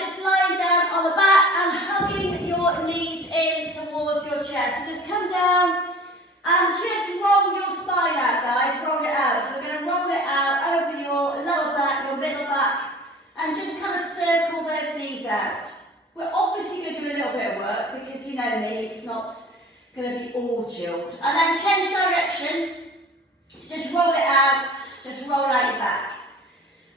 just lying down on the back and hugging your knees in towards your chest. So just come down and just roll your spine out, guys. Roll it out. So we're going to roll it out over your lower back, your middle back, and just kind of circle those knees out. We're obviously going to do a little bit of work because you know me, it's not going to be all chilled. And then change direction. So just roll it out. Just roll out your back.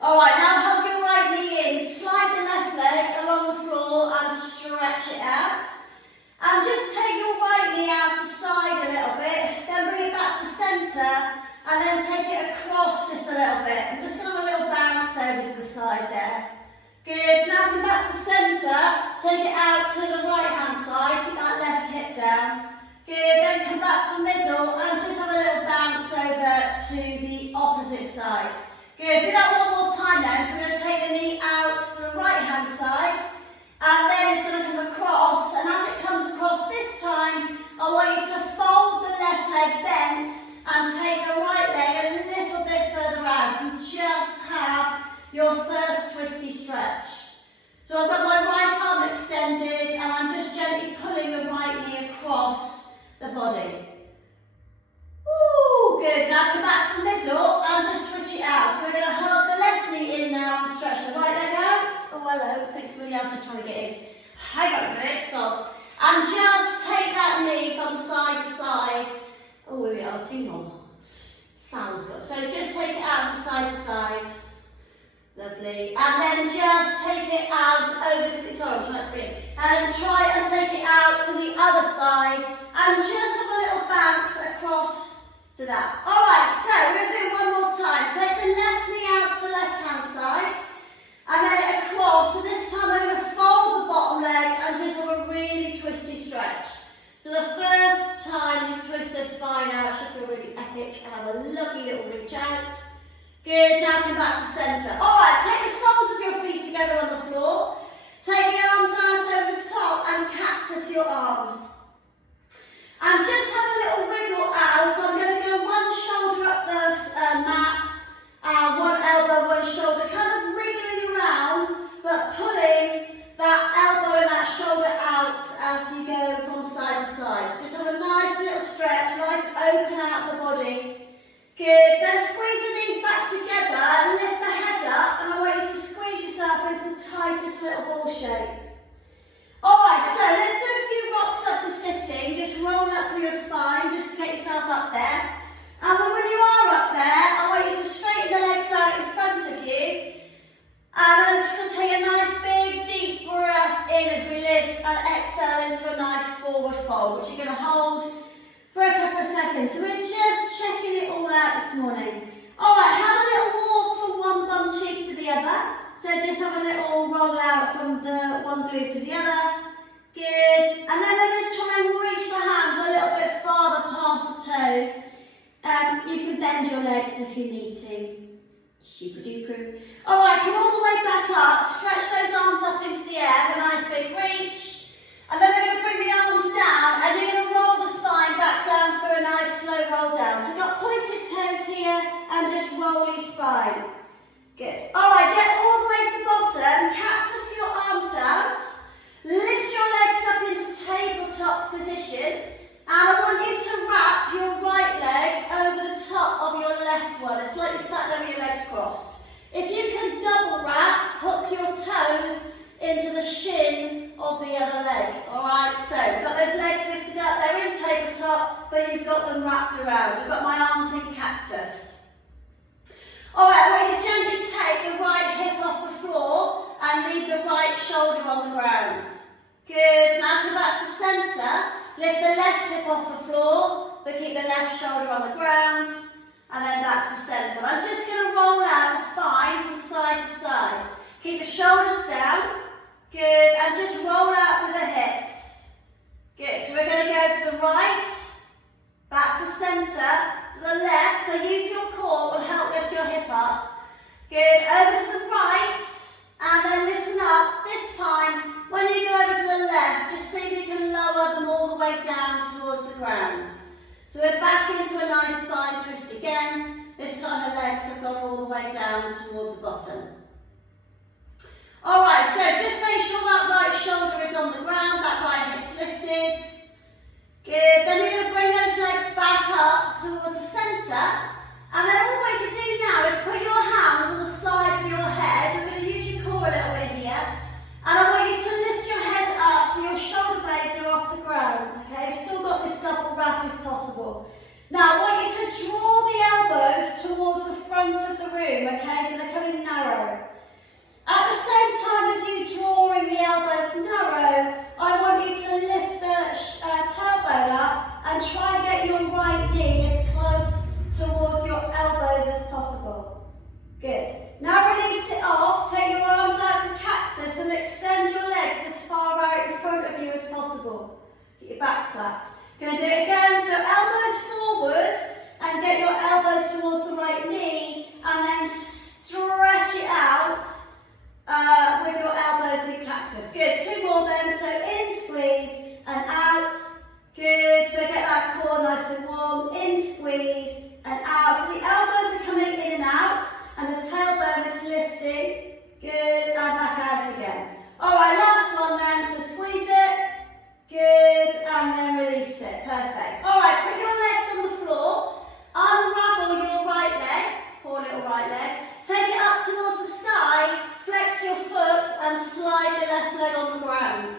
Alright, now hug your right knee in, slide the left leg along the floor and stretch it out. And just take your right knee out to the side a little bit, then bring it back to the centre and then take it across just a little bit. I'm just going to have a little bounce over to the side there. Good, now come back to the centre, take it out to the right hand side, keep that left hip down. Good, then come back to the middle and just have a little bounce over to the opposite side. Good, do that one more time now. So we're going to take the knee out to the right hand side and then it's going to come across, and as it comes across this time I want you to fold the left leg bent and take the right leg a little bit further out and just have your first twisty stretch. So I've got my right arm extended and I'm just gently pulling the right knee across the body. Ooh, good. Now come back to the middle and just switch it out. So we're going to hug the left knee in now and stretch the right leg out. Oh, hello. I think somebody else is trying to get in. Hang on a minute. Soft. And just take that knee from side to side. Oh, we are 2 more. Sounds good. So just take it out from side to side. Lovely. And then just take it out over to the orange. That's brilliant. And try and take it out to the other side. And just have a little bounce across to that. Alright, so we're going to do it one more time. Take the left knee out to the left hand side and then across. So this time we're going to fold the bottom leg and just have a really twisty stretch. So the first time you twist the spine out, it should feel really epic and have a lovely little reach out. Good, now come back to centre. Alright, take the soles of your feet together on the floor. Take the arms out over the top and cactus your arms. And just have a little wriggle out. I'm going to go one shoulder up the mat, and one elbow, one shoulder, kind of wriggling around, but pulling that elbow and that shoulder out as you go from side to side. Just have a nice little stretch, nice open out the body. Good. Then squeeze the knees back together, lift the head up, and I want you to squeeze yourself into the tightest little ball shape. Alright, so let's do a few rocks up to sitting. Just roll up through your spine just to get yourself up there. And when you are up there, I want you to straighten the legs out in front of you. And I'm just going to take a nice big deep breath in as we lift and exhale into a nice forward fold, which you're going to hold for a couple of seconds. So we're just checking it all out this morning. Alright, have a little walk from one bum cheek to the other. So just have a little roll out from the one glute to the other. Good. And then we're going to try and reach the hands a little bit farther past the toes. You can bend your legs if you need to. Super duper. Alright, come all the way back up. Stretch those arms up into the air. Have a nice big reach. And then we're going to bring the arms down and you're going to roll the spine back down for a nice slow roll down. So we've got pointed toes here and just roll your spine. Good. Alright, get all the way to the bottom, cactus your arms out, lift your legs up into tabletop position, and I want you to wrap your right leg over the top of your left one. It's like you sat there with your legs crossed. If you can double wrap, hook your toes into the shin of the other leg. Alright, so we've got those legs lifted up, they're in tabletop, but you've got them wrapped around. You've got my arms in cactus. Alright, I want you to gently take the right hip off the floor and leave the right shoulder on the ground. Good, now come back to the centre, lift the left hip off the floor, but keep the left shoulder on the ground, and then back to the centre. I'm just going to roll out the spine from side to side. Keep the shoulders down, good, and just roll out through the hips. Good, so we're going to go to the right, back to the centre, to the left, so use your core, will help lift your hip up. Good, over to the right, and then listen up. This time, when you go over to the left, just see if you can lower them all the way down towards the ground. So we're back into a nice spine twist again. This time the legs have gone all the way down towards the bottom. Alright, so just make Going to do it again, so elbows forward and get your elbows towards the right knee and then stretch it out with your elbows in cactus. Good, 2 more then, so in, squeeze and out. Good, so get that core nice and warm, in, squeeze and out. So the elbows are coming in and out and the tailbone is lifting. Good, and back out again. Alright, last one then, so squeeze it. Good, and then release it. Perfect. Alright, put your legs on the floor. Unravel your right leg, poor little right leg. Take it up towards the sky, flex your foot and slide the left leg on the ground.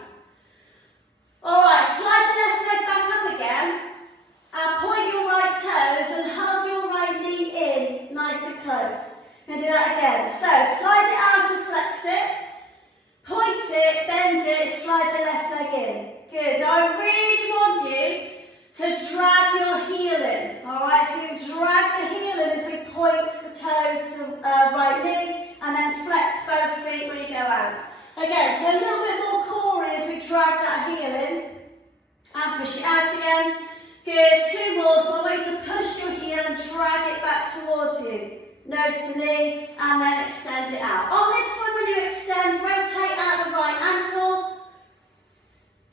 Alright, slide the left leg back up again and point your right toes and hug your right knee in nice and close. Going to do that again. So, slide it out and flex it, point it, bend it, slide the left leg in. Good. Now I really want you to drag your heel in. Alright, so you drag the heel in as we point the toes to the right knee and then flex both feet when you go out. Again, so a little bit more core as we drag that heel in and push it out again. Good. 2 more. So I want you to push your heel and drag it back towards you. Nose to knee and then extend it out. On this one, when you extend, rotate out the right ankle.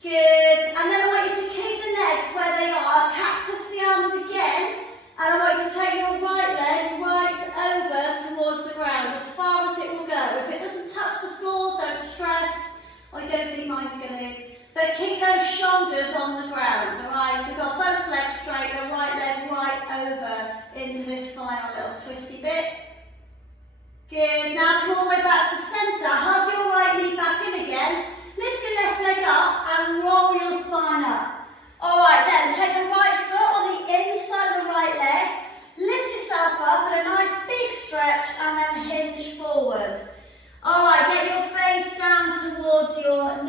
Good, and then I want you to keep the legs where they are, cactus the arms again, and I want you to take your right leg right over towards the ground, as far as it will go. If it doesn't touch the floor, don't stress, I don't think mine's going to, but keep those shoulders on the ground, alright? So we've got both legs straight, the right leg right over into this final little twisty bit. Good, now come all the way back to the centre, hug your right knee back in again. Lift your left leg up and roll your spine up. Alright then, take the right foot on the inside of the right leg, lift yourself up with a nice big stretch and then hinge forward. Alright, get your face down towards your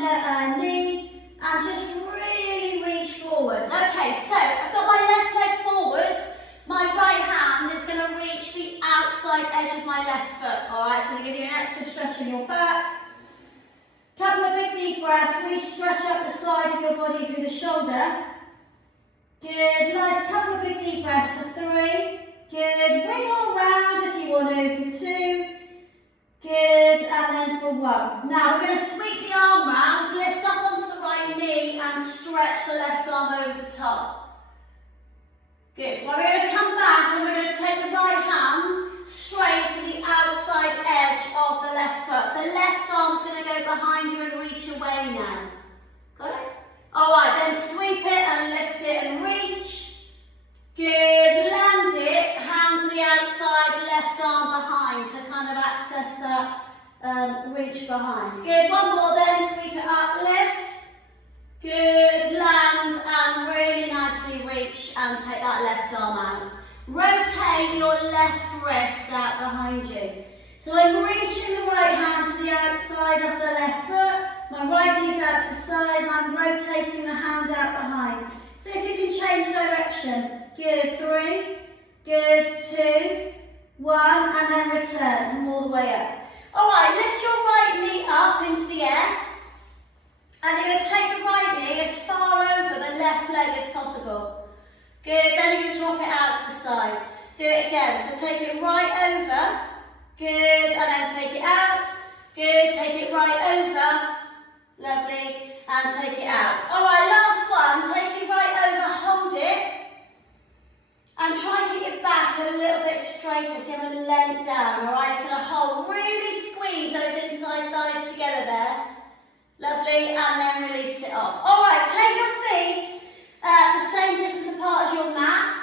knee and just really reach forwards. Okay, so I've got my left leg forwards, my right hand is going to reach the outside edge of my left foot. Alright, it's going to give you an extra stretch in your back. Couple of big deep breaths, really stretch up the side of your body through the shoulder. Good, nice, couple of big deep breaths for 3. Good, wiggle around if you want to for 2. Good, and then for 1. Now we're going to sweep the arm round, lift up onto the right knee and stretch the left arm over the top. Good, well we're going to come back and we're going to take the right hand straight to the outside edge of the left foot. The left arm's going to go behind you and reach away now. Got it? Alright, then sweep it and lift it and reach. Good, land it, hand to the outside, left arm behind. So kind of access that reach behind. Good, 1 more then, sweep it up, lift. Good, land and really nicely reach and take that left arm out. Rotate your left wrist out behind you. So I'm reaching the right hand to the outside of the left foot, my right knee's out to the side and I'm rotating the hand out behind. So if you can change direction. Good, 3, good, 2, 1 and then return, come all the way up. Alright, lift your right knee up into the air and you're going to take the right knee as far over the left leg as possible. Good, then you can drop it out to the side. Do it again, so take it right over. Good, and then take it out. Good, take it right over. Lovely, and take it out. Alright, last one, take it right over, hold it. And try and keep it back a little bit straighter so you haven't leant down. Alright, you're going to hold, really squeeze those inside thighs together there. Lovely, and then release it off. Alright, take your feet the same distance apart as your mat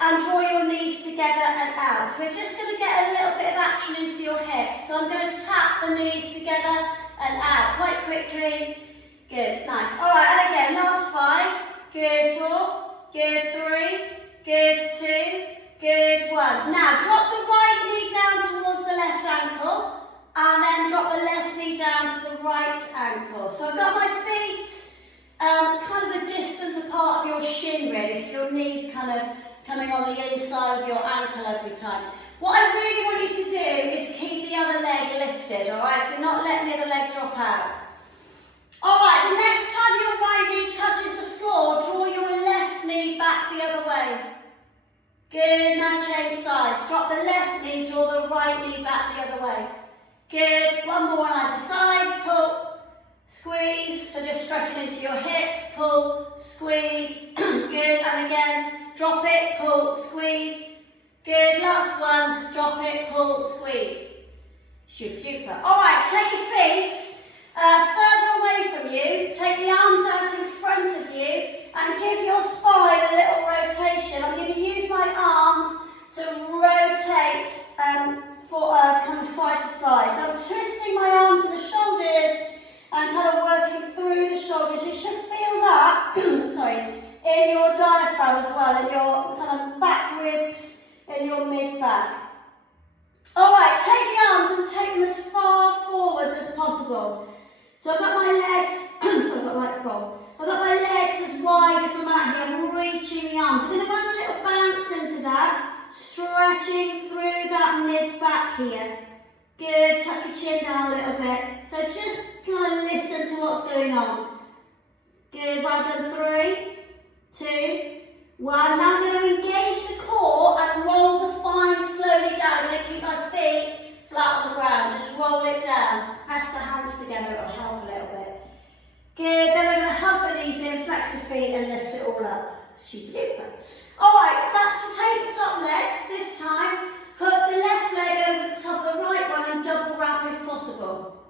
and draw your knees together and out. So we're just going to get a little bit of action into your hips. So I'm going to tap the knees together and out quite quickly. Good, nice. Alright, and again, last 5. Good, 4. Good, 3. Good, 2. Good, 1. Now drop the right knee down towards the left ankle and then drop the left knee down to the right ankle. So I've got my feet kind of the distance apart of your shin really, so your knees kind of coming on the inside of your ankle every time. What I really want you to do is keep the other leg lifted, alright, so not letting the other leg drop out. Alright, the next time your right knee touches the floor, draw your left knee knee back the other way. Good, now change sides. Drop the left knee, draw the right knee back the other way. Good, one more on either side, pull, squeeze, so just stretching into your hips, pull, squeeze, good, and again, drop it, pull, squeeze, good, last one, drop it, pull, squeeze. Super duper. Alright, take your feet further away from you, take the arms out in front of you, and give your spine a little rotation. I'm going to use my arms to rotate for kind of side to side. So I'm twisting my arms to the shoulders and kind of working through the shoulders. You should feel that, sorry, in your diaphragm as well, in your kind of back ribs, in your mid-back. Alright, take the arms and take them as far forwards as possible. So I've got my legs, I've got my legs as wide as the mat here. I'm reaching the arms. I'm going to have a little bounce into that, stretching through that mid-back here. Good, tuck your chin down a little bit. So just kind of listen to what's going on. Good, well done. 3, 2, 1. Now I'm going to engage the core and roll the spine slowly down. I'm going to keep my feet flat on the ground. Just roll it down. Press the hands together. It'll help a little bit. Good. Then we're going to hug the knees in, flex the feet, and lift it all up. Super duper. Alright, back to tabletop legs. This time, hook the left leg over the top of the right one and double wrap if possible.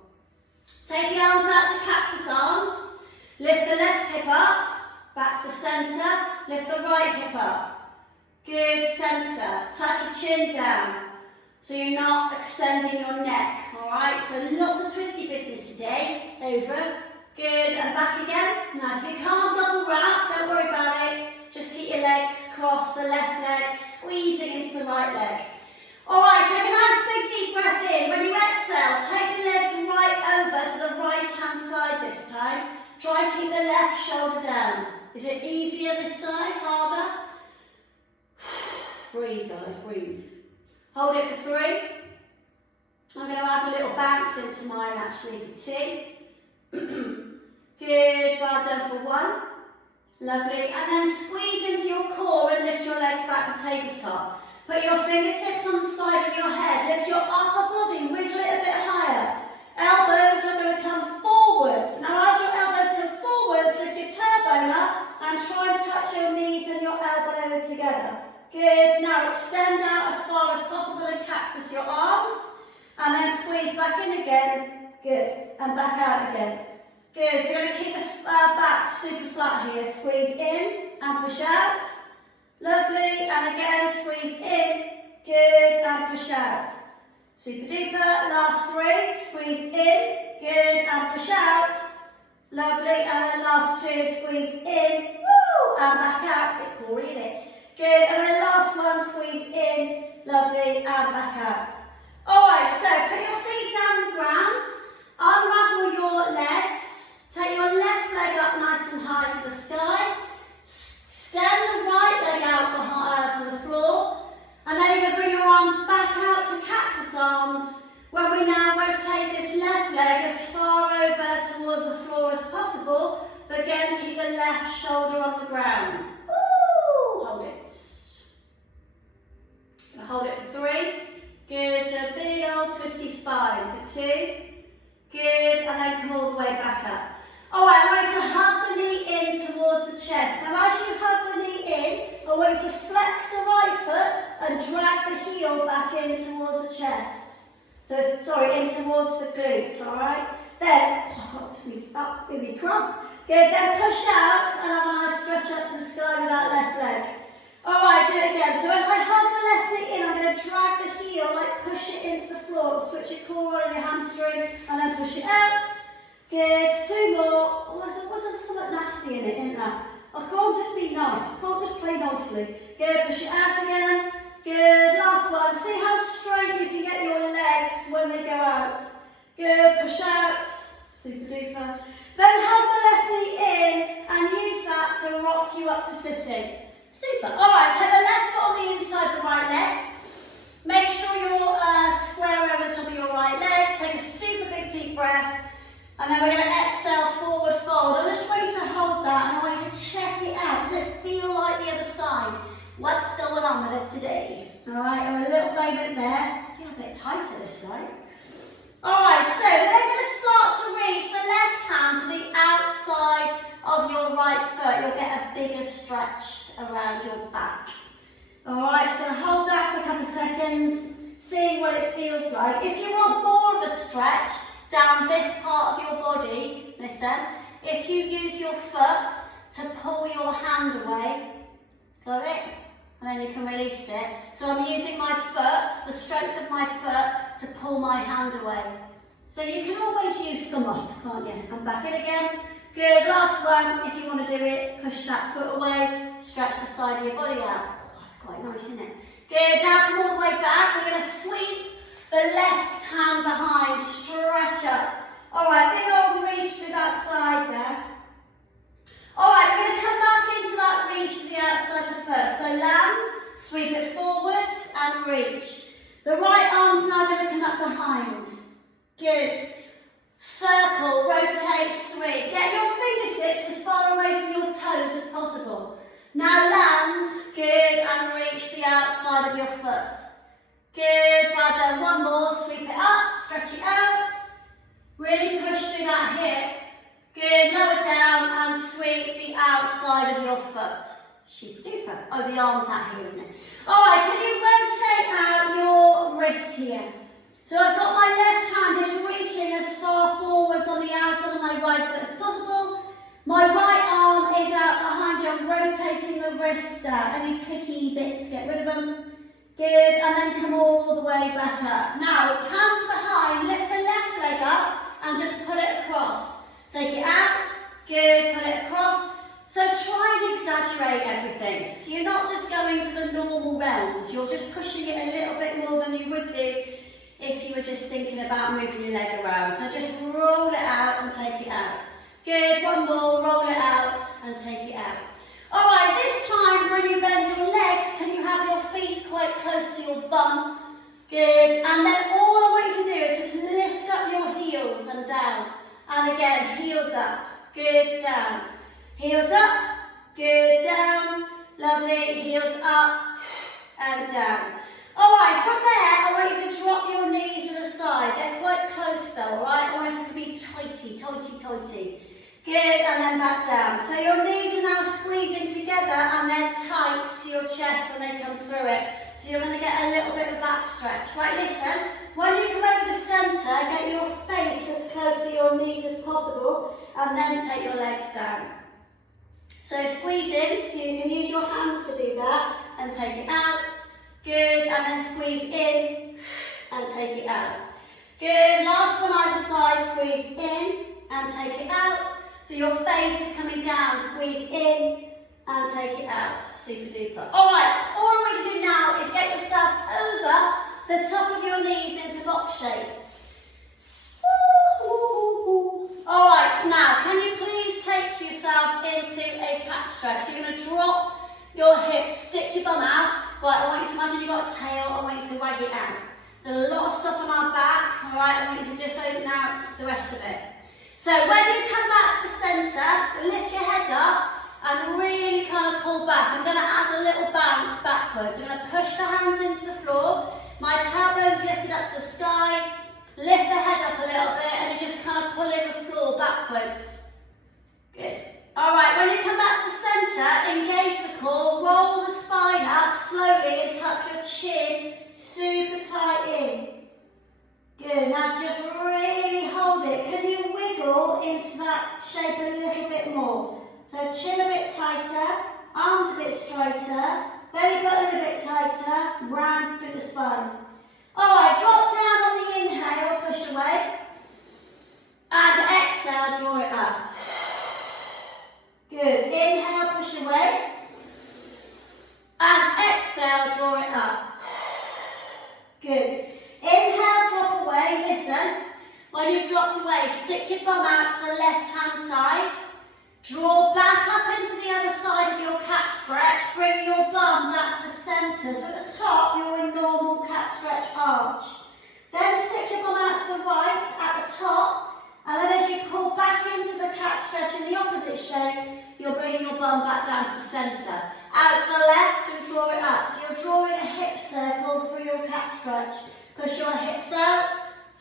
Take the arms out to cactus arms. Lift the left hip up. Back to the centre. Lift the right hip up. Good, centre. Tuck your chin down so you're not extending your neck. Alright, so lots of twisty business today. Over. Good, and back again. Nice. If you can't double wrap, don't worry about it. Just keep your legs crossed, the left leg squeezing into the right leg. Alright, take a nice big deep breath in. When you exhale, take the legs right over to the right hand side this time. Try and keep the left shoulder down. Is it easier this side? Harder? Breathe guys, breathe. Hold it for 3. I'm going to add a little bounce into mine actually for 2. Good, well done for 1. Lovely. And then squeeze into your core and lift your legs back to tabletop. Put your fingertips on the side of your head. Lift your upper body, wiggle it a bit higher. Elbows are going to come forwards. Now as your elbows come forwards, lift your tailbone up and try and touch your knees and your elbow together. Good. Now extend out as far as possible and cactus your arms. And then squeeze back in again. Good. And back out again. Good. So you're going to keep the back super flat here. Squeeze in and push out. Lovely. And again, squeeze in. Good. And push out. Super duper. Last 3. Squeeze in. Good. And push out. Lovely. And then last 2. Squeeze in. Woo! And back out. It's a bit gory, isn't it? Good. And then last one. Squeeze in. Lovely. And back out. Alright, so put your feet down on the ground. Unravel your legs. Take your left leg up nice and high to the sky. Extend the right leg out to the floor. And then you're going to bring your arms back out to cactus arms, where we now rotate this left leg as far over towards the floor as possible. But again, keep the left shoulder on the ground. Ooh, hold it. Gonna hold it for 3. Good, so big old twisty spine for 2. Good, and then come all the way back up. Alright, I want you to hug the knee in towards the chest. Now as you hug the knee in, I want you to flex the right foot and drag the heel back in towards the chest. So, sorry, in towards the glutes, alright? Then, up in the crump. Good, then push out and have a nice stretch up to the sky with that left leg. Alright, do it again. So if I hug the left knee in, I'm going to drag the heel, like push it into the floor. Switch your core on your hamstring and then push it out. Good, 2 more. Oh, there's something nasty in it, isn't there? I can't just be nice. I can't just play nicely. Good, push it out again. Good, last one. See how straight you can get your legs when they go out. Good, push out. Super duper. Then hug the left knee in and use that to rock you up to sitting. Super. Alright, take the left foot on the inside of the right leg. Make sure you're square over the top of your right leg. Take a super big deep breath. And then we're going to exhale, forward fold. I just want you to hold that and I want you to check it out. Does it feel like the other side? What's going on with it today? Alright, and a little moment there. I feel a bit tighter this side. Alright, so we're then going to start to reach the left hand to the outside of your right foot. You'll get a bigger stretch around your back. Alright, so hold that for a couple of seconds, seeing what it feels like. If you want more of a stretch down this part of your body, listen, if you use your foot to pull your hand away, got it? And then you can release it. So I'm using my foot, the strength of my foot, to pull my hand away. So you can always use somewhat, can't you? And back in again. Good, last one. If you want to do it, push that foot away, stretch the side of your body out. Oh, that's quite nice, isn't it? Good, now come all the way back. We're going to sweep the left hand behind, stretch up. Alright, big old reach through that side there. Alright, we're going to come back into that reach to the outside of the foot. So land, sweep it forwards and reach. The right arm's now going to come up behind. Good. Circle, rotate, sweep. Get your fingertips as far away from your toes as possible. Now land, good, and reach the outside of your foot. Good, well done. One more, sweep it up, stretch it out. Really push through that hip. Good, lower down and sweep the outside of your foot. Super duper. Oh, the arm's out here, isn't it? Alright, can you rotate out your wrist here? So I've got my left hand is reaching as far forwards on the outside of my right foot as possible. My right arm is out behind you. I'm rotating the wrist out. Any clicky bits, get rid of them. Good, and then come all the way back up. Now, hands behind, lift the left leg up and just pull it across. Take it out, good, put it across. So try and exaggerate everything. So you're not just going to the normal realms, you're just pushing it a little bit more than you would do if you were just thinking about moving your leg around. So just roll it out and take it out. Good, one more, roll it out and take it out. Alright, this time when you bend your legs, can you have your feet quite close to your bum? Good, and then all I want you to do is just lift up your heels and down. And again, heels up, good, down. Heels up, good, down. Lovely, heels up and down. Alright, from there, I want you to drop your knees to the side. They're quite close though, alright? I want it to be tighty, tighty, tighty. Good, and then back down. So your knees are now squeezing together and they're tight to your chest when they come through it. So you're going to get a little bit of a back stretch. Right, listen, when you come over the centre, get your face as close to your knees as possible and then take your legs down. So squeeze in, so you can use your hands to do that and take it out. Good, and then squeeze in and take it out. Good, last one either side, squeeze in and take it out. So your face is coming down, squeeze in and take it out. Super duper. Alright, all I want you to do now is get yourself over the top of your knees into box shape. Alright, now can you please take yourself into a cat stretch? So you're going to drop your hips, stick your bum out. Right, I want you to imagine you've got a tail, I want you to wag it out. There's a lot of stuff on our back, alright, I want you to just open out the rest of it. So when you come back to the centre, lift your head up and really kind of pull back. I'm going to add a little bounce backwards. I'm going to push the hands into the floor, my tailbones lifted up to the sky, lift the head up a little bit and you just kind of pull in the floor backwards. Good. Alright, when you come back to the centre, engage the core, roll the spine up slowly and tuck your chin super tight in. Good, now just really hold it. Can you wiggle into that shape a little bit more? So chin a bit tighter, arms a bit straighter, belly button a bit tighter, round through the spine. Alright, drop down on the inhale, push away. And exhale, draw it up. Good, inhale, push away. And exhale, draw it up. Good. Inhale, drop away, listen. When you've dropped away, stick your bum out to the left-hand side. Draw back up into the other side of your cat stretch. Bring your bum back to the centre. So at the top, you're in normal cat stretch arch. Then stick your bum out to the right at the top. And then as you blanket shape, you're bringing your bum back down to the centre. Out to the left and draw it up. So you're drawing a hip circle through your cat stretch. Push your hips out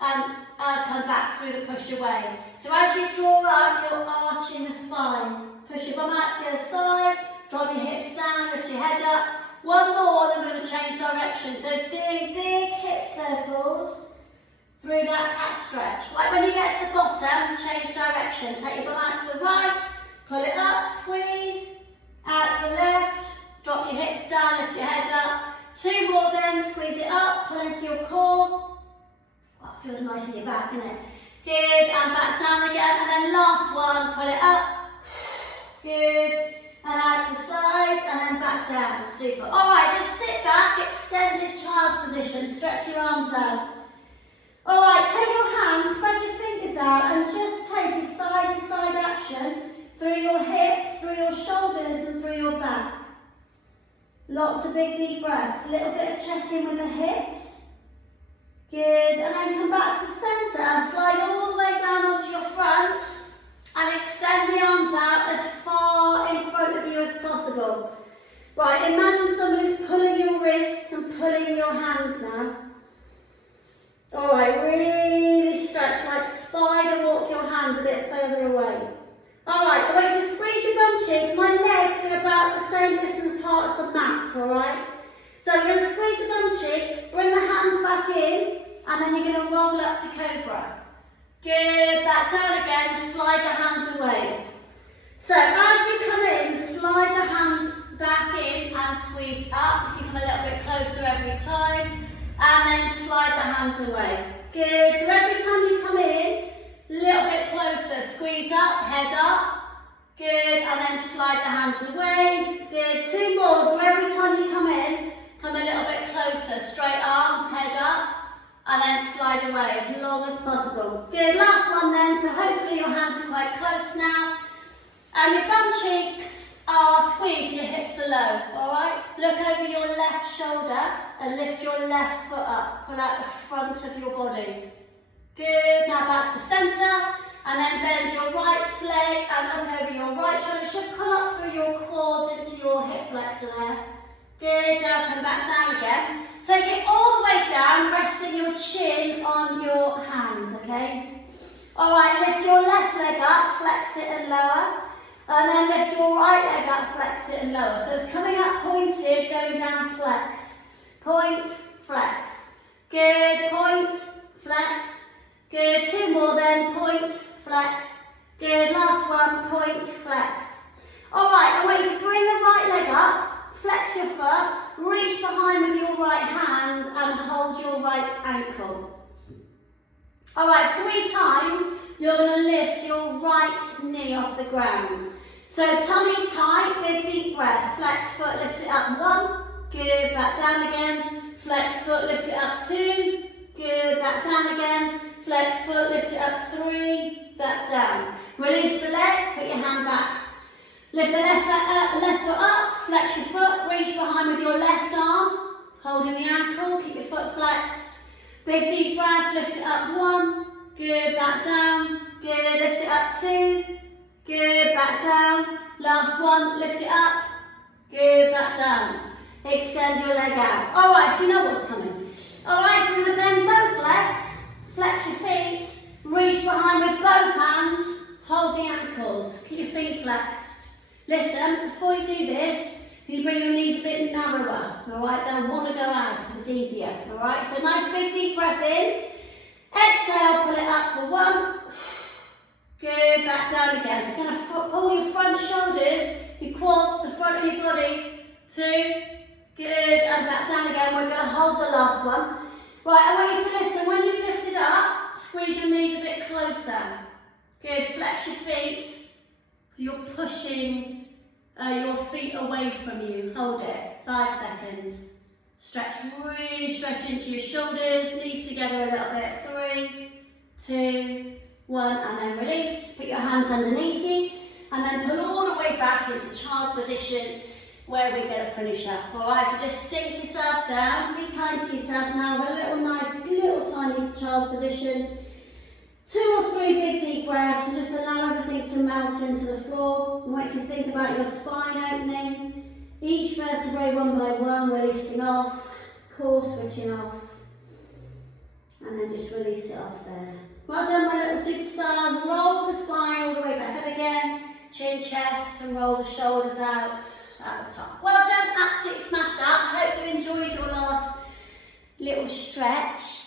and come back through the push away. So as you draw up, you're arching the spine. Push your bum out to the other side, drop your hips down, lift your head up. One more, then we're going to change direction. So doing big hip circles through that cat stretch. Like when you get to the bottom, change direction. Take your bum out to the right, pull it up, squeeze, out to the left, drop your hips down, lift your head up. Two more then, squeeze it up, pull into your core. Oh, it feels nice in your back, doesn't it? Good, and back down again. And then last one, pull it up. Good, and out to the side, and then back down. Super. All right, just sit back, extended child's position, stretch your arms out. All right, take your hands, spread your fingers out, and just take a side-to-side action through your hips, through your shoulders, and through your back. Lots of big deep breaths. A little bit of check-in with the hips. Good, and then come back to the centre. Slide all the way down onto your front, and extend the arms out as far in front of you as possible. Right, imagine somebody's pulling your wrists and pulling your hands now. Alright, really stretch, like spider walk your hands a bit further away. Alright, I want you to squeeze your bum cheeks. My legs are about the same distance apart as the mat, alright? So you're going to squeeze the bum cheeks, bring the hands back in, and then you're going to roll up to Cobra. Good, back down again, slide the hands away. So as you come in, slide the hands back in and squeeze up. You come a little bit closer every time. And then slide the hands away. Good, so every time you come in, a little bit closer, squeeze up, head up. Good, and then slide the hands away. Good, two more, so every time you come in, come a little bit closer, straight arms, head up, and then slide away as long as possible. Good, last one then, so hopefully your hands are quite close now. And your bum cheeks are squeezed, your hips are low, alright? Look over your left shoulder and lift your left foot up. Pull out the front of your body. Good, now back to the centre, and then bend your right leg and look over your right shoulder. Should pull up through your quads into your hip flexor there. Good, now come back down again. Take it all the way down, resting your chin on your hands, okay? Alright, lift your left leg up, flex it and lower. And then lift your right leg up, flex it and lower. So it's coming up pointed, going down flexed. Point, flex. Good, point, flex. Good, two more then, point, flex. Good, last one, point, flex. Alright, I want you to bring the right leg up, flex your foot, reach behind with your right hand and hold your right ankle. Alright, 3 times. You're going to lift your right knee off the ground. So tummy tight, big deep breath. Flex foot, lift it up 1. Good, back down again. Flex foot, lift it up 2. Good, back down again. Flex foot, lift it up 3. Back down. Release the leg, put your hand back. Lift the left foot up, flex your foot, reach behind with your left arm. Holding the ankle, keep your foot flexed. Big deep breath, lift it up 1. Good, back down. Good, lift it up 2. Good, back down. Last one, lift it up. Good, back down. Extend your leg out. Alright, so you know what's coming. Alright, so we're going to bend both legs. Flex your feet. Reach behind with both hands. Hold the ankles. Keep your feet flexed. Listen, before you do this, you bring your knees a bit narrower. Alright, they'll want to go out because it's easier. Alright, so nice big deep breath in. Exhale, pull it up for 1. Good, back down again. So it's going to pull your front shoulders, your quads, the front of your body. 2. Good, and back down again. We're going to hold the last one. Right, I want you to listen. When you lift it up, squeeze your knees a bit closer. Good, flex your feet. You're pushing your feet away from you. Hold it. 5 seconds. Stretch, really stretch into your shoulders, knees together a little bit. 3, 2, 1, and then release. Put your hands underneath you, and then pull all the way back into child's position where we're going to finish up. Alright, so just sink yourself down, be kind to yourself now, have a little nice, little tiny child's position. 2 or 3 big deep breaths, and just allow everything to melt into the floor. I want you to think about your spine opening, each vertebrae one by one releasing off, core switching off, and then just release it off there. Well done, my little superstars. Roll the spine all the way back up again, chin, chest, and roll the shoulders out at the top. Well done, absolutely smashed that. I hope you enjoyed your last little stretch.